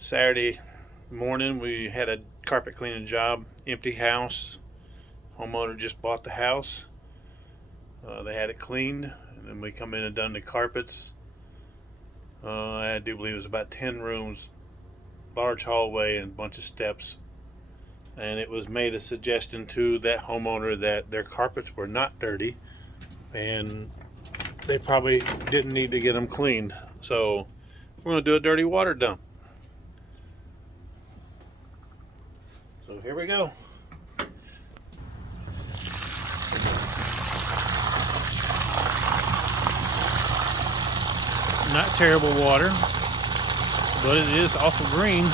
Saturday morning, we had a carpet cleaning job, empty house. Homeowner just bought the house. They had it cleaned, and then we come in and done the carpets. I do believe it was about 10 rooms, large hallway, and a bunch of steps. And it was made a suggestion to that homeowner that their carpets were not dirty, and they probably didn't need to get them cleaned. So we're going to do a dirty water dump. So here we go. Not terrible water, but it is awful green.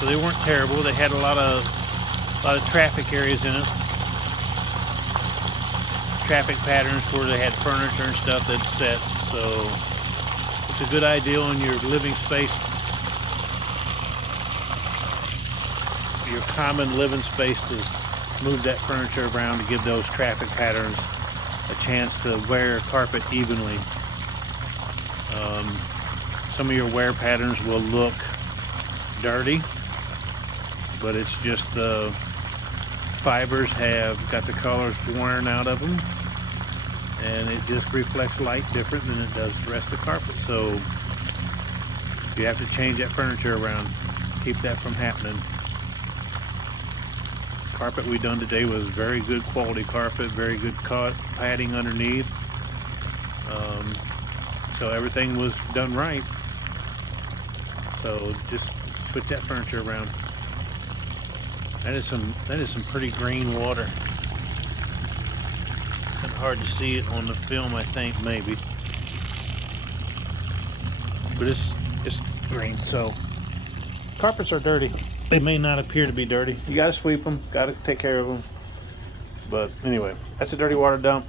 So they weren't terrible. They had a lot of traffic areas in it. Traffic patterns where they had furniture and stuff that's set. So it's a good idea on your living space, your common living space, to move that furniture around to give those traffic patterns a chance to wear carpet evenly. Some of your wear patterns will look dirty, but it's just the fibers have got the colors worn out of them, and it just reflects light different than it does the rest of the carpet. So you have to change that furniture around, keep that from happening. Carpet we done today was very good quality carpet, very good padding underneath. So everything was done right. So just switch that furniture around. That is some pretty green water. It's hard to see it on the film, I think, maybe. But it's green. So carpets are dirty. They may not appear to be dirty. You gotta sweep them, gotta take care of them. But anyway, that's a dirty water dump.